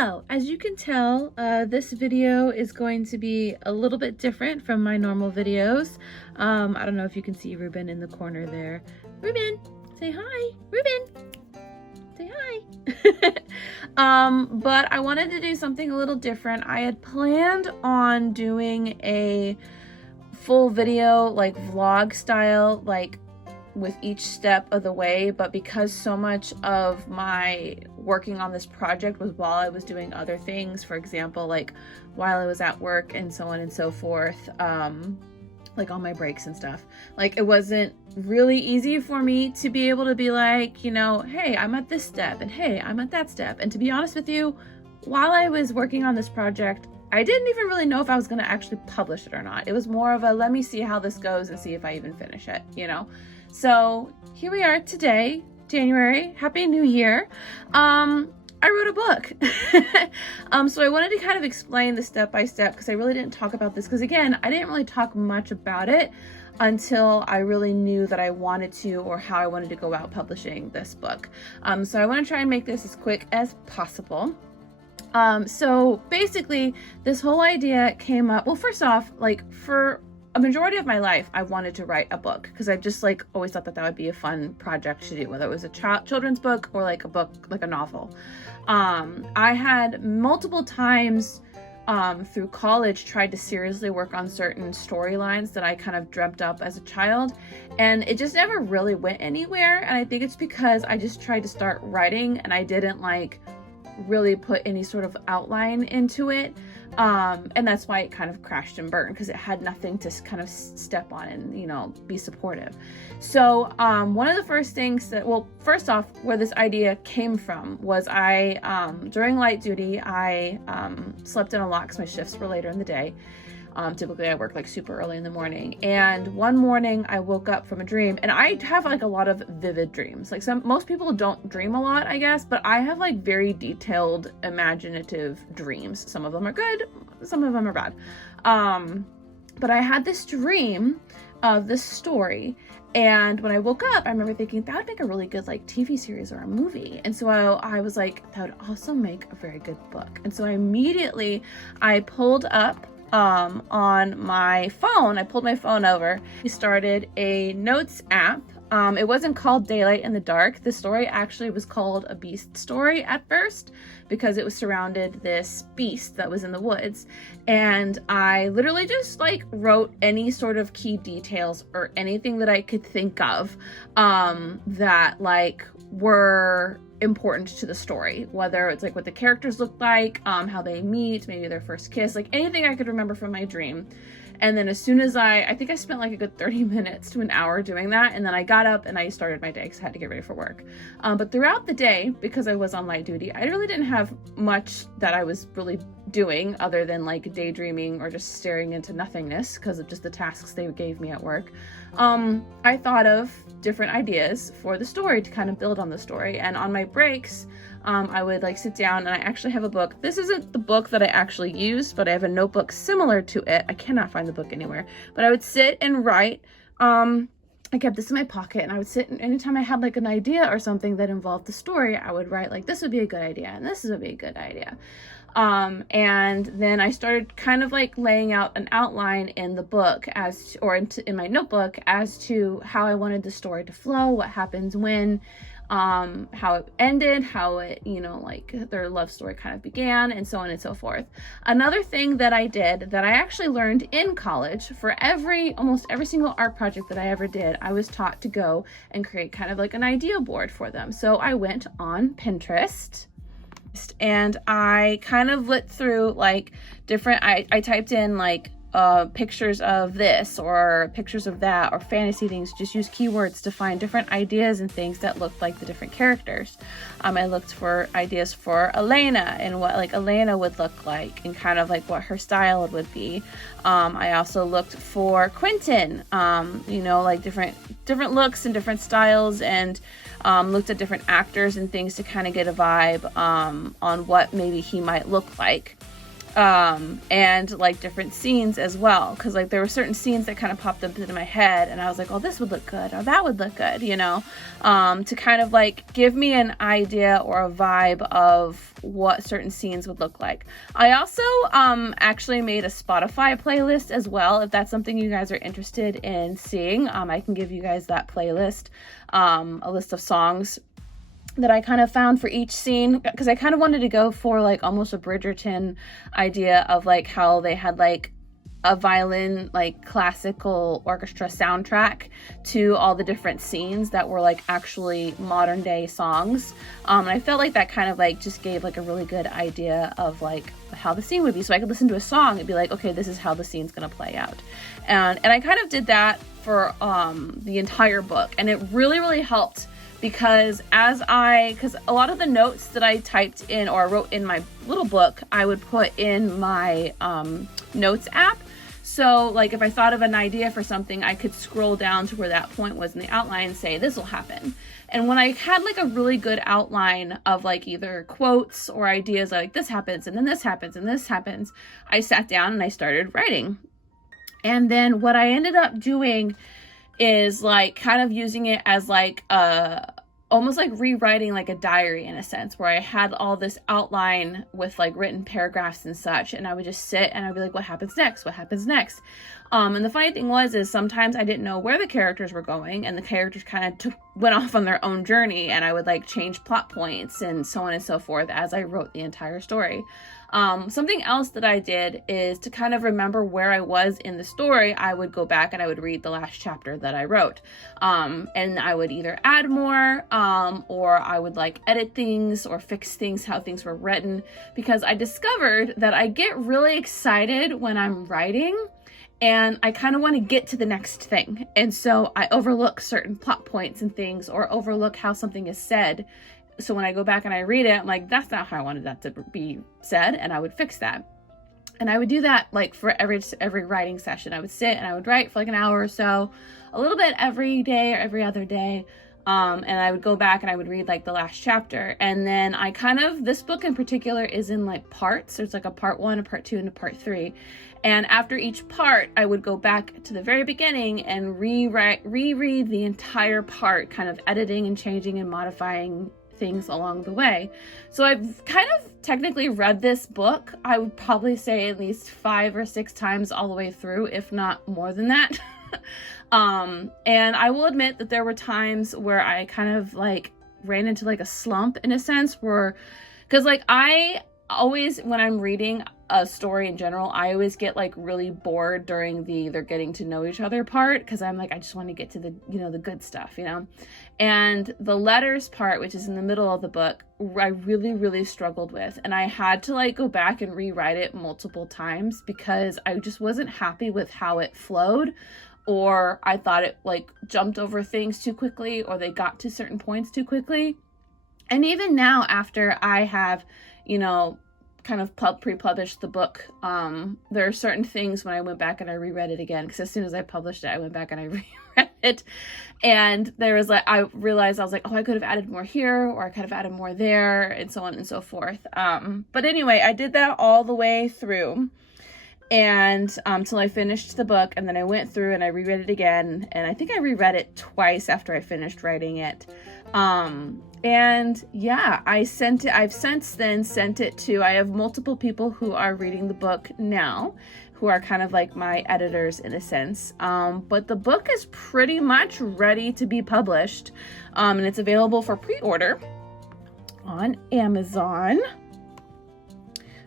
Hello, as you can tell, this video is going to be a little bit different from my normal videos. I don't know if you can see Ruben in the corner there. Ruben, say hi. Ruben, say hi. But I wanted to do something a little different. I had planned on doing a full video, like vlog style, like with each step of the way, but because so much of my working on this project was while I was doing other things, for example, like while I was at work and so on and so forth, like on my breaks and stuff, like it wasn't really easy for me to be able to be like, you know, hey, I'm at this step and hey, I'm at that step. And to be honest with you, while I was working on this project, I didn't even really know if I was going to actually publish it or not. It was more of a let me see how this goes and see if I even finish it, you know? So here we are today, January. Happy New Year. I wrote a book. So I wanted to kind of explain the step by step because I really didn't talk about this because again, I didn't really talk much about it until I really knew that I wanted to or how I wanted to go about publishing this book. So I want to try and make this as quick as possible. So basically this whole idea came up, well, first off, like for a majority of my life, I wanted to write a book because I've just like always thought that that would be a fun project to do, whether it was a children's book or like a book, like a novel. I had multiple times through college tried to seriously work on certain storylines that I kind of dreamt up as a child, and it just never really went anywhere. And I think it's because I just tried to start writing and I didn't like really put any sort of outline into it. And that's why it kind of crashed and burned because it had nothing to kind of step on and, you know, be supportive. So one of the first things that, well, first off, where this idea came from was during light duty, I slept in a lot because my shifts were later in the day. Typically I work like super early in the morning, and one morning I woke up from a dream, and I have like a lot of vivid dreams. Like most people don't dream a lot, I guess, but I have like very detailed, imaginative dreams. Some of them are good, some of them are bad. But I had this dream of this story, and when I woke up, I remember thinking that would make a really good like TV series or a movie. And so I was like, that would also make a very good book. And so I pulled up on my phone, I pulled my phone over. We started a notes app. It wasn't called Daylight in the Dark. The story actually was called A Beast Story at first because it was surrounded this beast that was in the woods. And I literally just like wrote any sort of key details or anything that I could think of that like were important to the story, whether it's like what the characters look like, how they meet, maybe their first kiss, like anything I could remember from my dream. And then as soon as I think I spent like a good 30 minutes to an hour doing that, and then I got up and I started my day because I had to get ready for work. But throughout the day, because I was on light duty, I really didn't have much that I was really doing other than like daydreaming or just staring into nothingness because of just the tasks they gave me at work. I thought of different ideas for the story to kind of build on the story, and on my breaks, I would like sit down, and I actually have a book. This isn't the book that I actually used, but I have a notebook similar to it. I cannot find the book anywhere, but I would sit and write. I kept this in my pocket, and I would sit, and anytime I had like an idea or something that involved the story, I would write like, this would be a good idea, and this would be a good idea. And then I started kind of like laying out an outline in the book in my notebook as to how I wanted the story to flow, what happens when, how it ended, how it, you know, like their love story kind of began, and so on and so forth. Another thing that I did that I actually learned in college, for almost every single art project that I ever did, I was taught to go and create kind of like an idea board for them. So I went on Pinterest and I kind of lit through like different, I typed in like pictures of this or pictures of that or fantasy things, just use keywords to find different ideas and things that looked like the different characters. I looked for ideas for Elena and what like Elena would look like and kind of like what her style would be. I also looked for Quentin, you know, like different looks and different styles, and looked at different actors and things to kind of get a vibe on what maybe he might look like. and like different scenes as well, because like there were certain scenes that kind of popped up into my head and I was like, oh, this would look good, or that would look good, you know, to kind of like give me an idea or a vibe of what certain scenes would look like. I also actually made a Spotify playlist as well. If that's something you guys are interested in seeing, I can give you guys that playlist, a list of songs that I kind of found for each scene, because I kind of wanted to go for like almost a Bridgerton idea of like how they had like a violin, like classical orchestra soundtrack to all the different scenes that were like actually modern day songs. And I felt like that kind of like just gave like a really good idea of like how the scene would be. So I could listen to a song and be like, okay, this is how the scene's gonna play out. And I kind of did that for the entire book, and it really, really helped. Because because a lot of the notes that I typed in or wrote in my little book, I would put in my notes app. So like if I thought of an idea for something, I could scroll down to where that point was in the outline and say, this will happen. And when I had like a really good outline of like either quotes or ideas like this happens and then this happens and this happens, I sat down and I started writing. And then what I ended up doing is like kind of using it as like almost like rewriting like a diary in a sense, where I had all this outline with like written paragraphs and such, and I would just sit and I'd be like, what happens next? What happens next? And the funny thing is sometimes I didn't know where the characters were going, and the characters kind of went off on their own journey, and I would like change plot points and so on and so forth as I wrote the entire story. Something else that I did is to kind of remember where I was in the story. I would go back and I would read the last chapter that I wrote. And I would either add more, or I would like edit things or fix things, how things were written, because I discovered that I get really excited when I'm writing and I kind of want to get to the next thing. And so I overlook certain plot points and things, or overlook how something is said. So when I go back and I read it, I'm like, that's not how I wanted that to be said, and I would fix that. And I would do that like for every writing session. I would sit and I would write for like an hour or so, a little bit every day or every other day. And I would go back and I would read like the last chapter. And then this book in particular is in like parts. There's like a part 1, a part 2, and a part 3. And after each part, I would go back to the very beginning and reread the entire part, kind of editing and changing and modifying things along the way. So I've kind of technically read this book, I would probably say at least 5 or 6 times all the way through, if not more than that. And I will admit that there were times where I kind of like ran into like a slump in a sense, where, because like I always, when I'm reading a story in general, I always get like really bored during they're getting to know each other part, because I'm like, I just want to get to the, the good stuff, and the letters part, which is in the middle of the book, I really, really struggled with, and I had to like go back and rewrite it multiple times because I just wasn't happy with how it flowed, or I thought it like jumped over things too quickly, or they got to certain points too quickly. And even now, after I have, kind of pre-published the book, there are certain things when I went back and I reread it again, because as soon as I published it, I went back and I reread it, and there was like, I realized I was like, oh, I could have added more here, or I could have added more there, and so on and so forth. But anyway, I did that all the way through, and till I finished the book, and then I went through and I reread it again, and I think I reread it twice after I finished writing it. And yeah, I've since then sent it to, I have multiple people who are reading the book now, who are kind of like my editors in a sense. But the book is pretty much ready to be published. And it's available for pre-order on Amazon.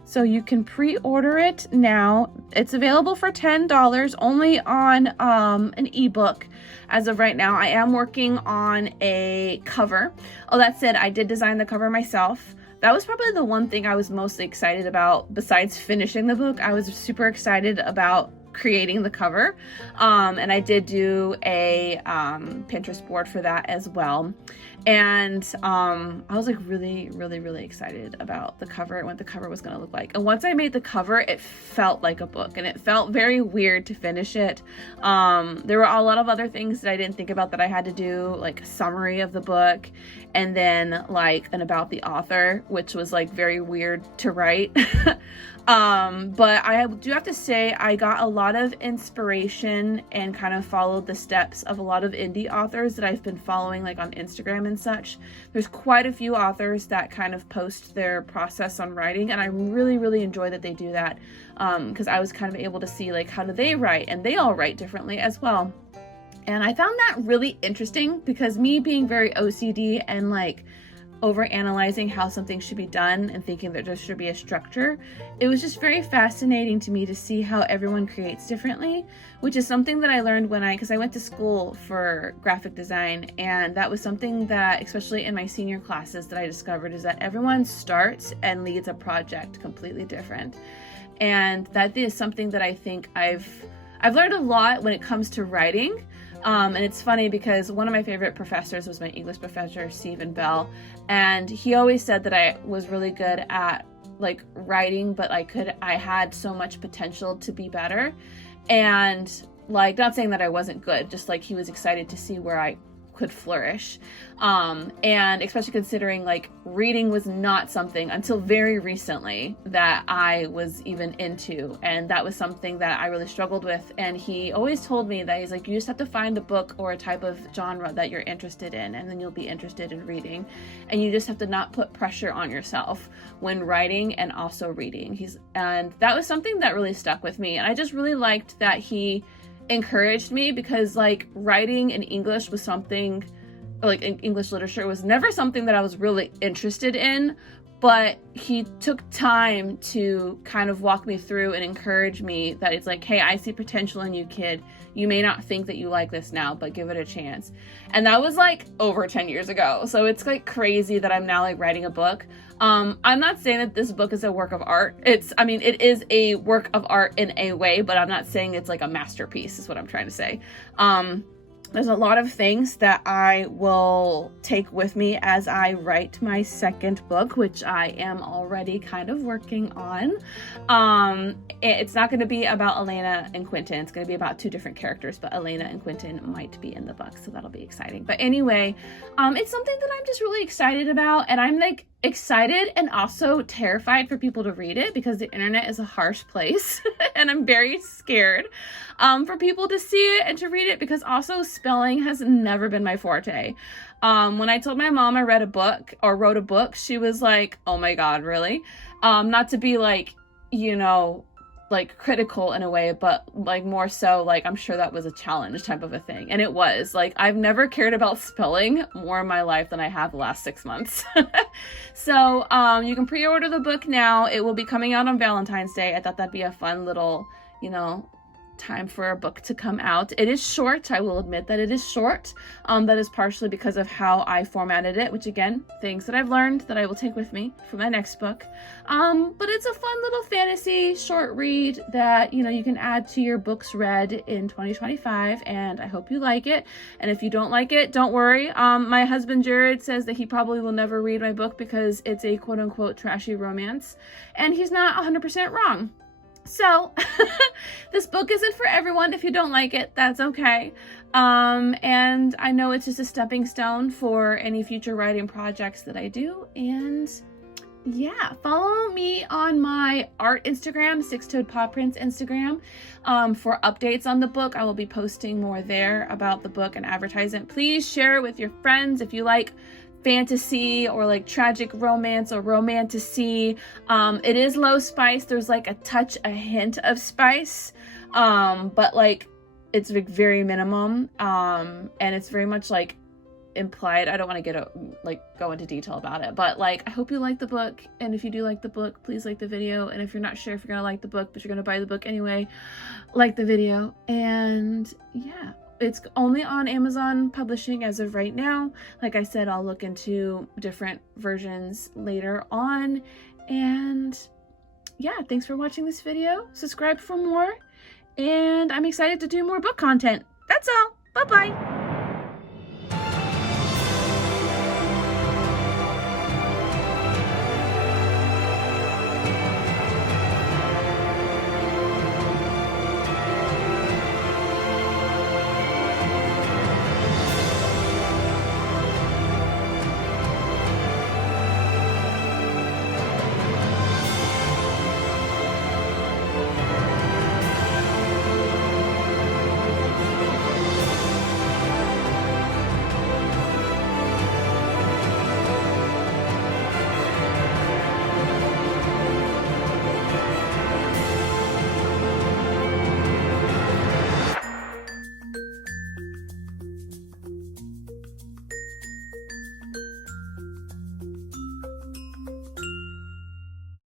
So you can pre-order it now. It's available for $10 only on an ebook as of right now. I am working on a cover. Oh, that said, I did design the cover myself. That was probably the one thing I was mostly excited about besides finishing the book. I was super excited about creating the cover. And I did do a Pinterest board for that as well. And I was like really excited about the cover and what the cover was going to look like. And once I made the cover, it felt like a book, and it felt very weird to finish it. There were a lot of other things that I didn't think about that I had to do, like a summary of the book, and then like an about the author, which was like very weird to write. But I do have to say I got a lot of inspiration and kind of followed the steps of a lot of indie authors that I've been following, like on Instagram and such. There's quite a few authors that kind of post their process on writing, and I really enjoy that they do that, because I was kind of able to see like how do they write, and they all write differently as well. And I found that really interesting because me being very OCD and like over analyzing how something should be done and thinking that there should be a structure, it was just very fascinating to me to see how everyone creates differently, which is something that I learned because I went to school for graphic design, and that was something that, especially in my senior classes, that I discovered is that everyone starts and leads a project completely different. And that is something that I think I've learned a lot when it comes to writing. And it's funny because one of my favorite professors was my English professor, Stephen Bell, and he always said that I was really good at like writing, but I had so much potential to be better. And like, not saying that I wasn't good, just like he was excited to see where I could flourish. And especially considering like reading was not something until very recently that I was even into, and that was something that I really struggled with. And he always told me that he's like, you just have to find a book or a type of genre that you're interested in, and then you'll be interested in reading, and you just have to not put pressure on yourself when writing and also reading. And that was something that really stuck with me, and I just really liked that he encouraged me, because like writing in English was something, like in English literature, was never something that I was really interested in, but he took time to kind of walk me through and encourage me that it's like, hey, I see potential in you, kid. You may not think that you like this now, but give it a chance. And that was like over 10 years ago. So it's like crazy that I'm now like writing a book. I'm not saying that this book is a work of art. It is a work of art in a way, but I'm not saying it's like a masterpiece is what I'm trying to say. There's a lot of things that I will take with me as I write my second book, which I am already kind of working on. It's not going to be about Elena and Quentin. It's going to be about two different characters, but Elena and Quentin might be in the book, so that'll be exciting. But anyway, it's something that I'm just really excited about, and I'm like excited and also terrified for people to read it, because the internet is a harsh place and I'm very scared for people to see it and to read it, because also spelling has never been my forte. When I told my mom I read a book or wrote a book, she was like, oh my God, really? Not to be like, like critical in a way, but like more so like I'm sure that was a challenge type of a thing. And it was like, I've never cared about spelling more in my life than I have the last 6 months. So you can pre-order the book now. It will be coming out on Valentine's Day. I thought that'd be a fun little, time for a book to come out. It is short. I will admit that it is short. That is partially because of how I formatted it, which again, things that I've learned that I will take with me for my next book. But it's a fun little fantasy short read that, you can add to your books read in 2025, and I hope you like it. And if you don't like it, don't worry. My husband Jared says that he probably will never read my book because it's a quote unquote trashy romance, and he's not 100% wrong. So this book isn't for everyone. If you don't like it, that's okay. And I know it's just a stepping stone for any future writing projects that I do. And yeah, follow me on my art Instagram, Six-Toed Paw Prints Instagram, for updates on the book. I will be posting more there about the book and advertisement. Please share it with your friends if you like fantasy or like tragic romance or romantasy. It is low spice. There's like a hint of spice, but like it's very minimum, and it's very much like implied. I don't want to go into detail about it, but like I hope you like the book, and if you do like the book, please like the video, and if you're not sure if you're gonna like the book but you're gonna buy the book anyway, like the video. And yeah, it's only on Amazon Publishing as of right now. Like I said, I'll look into different versions later on. And yeah, thanks for watching this video. Subscribe for more. and I'm excited to do more book content. That's all. Bye-bye.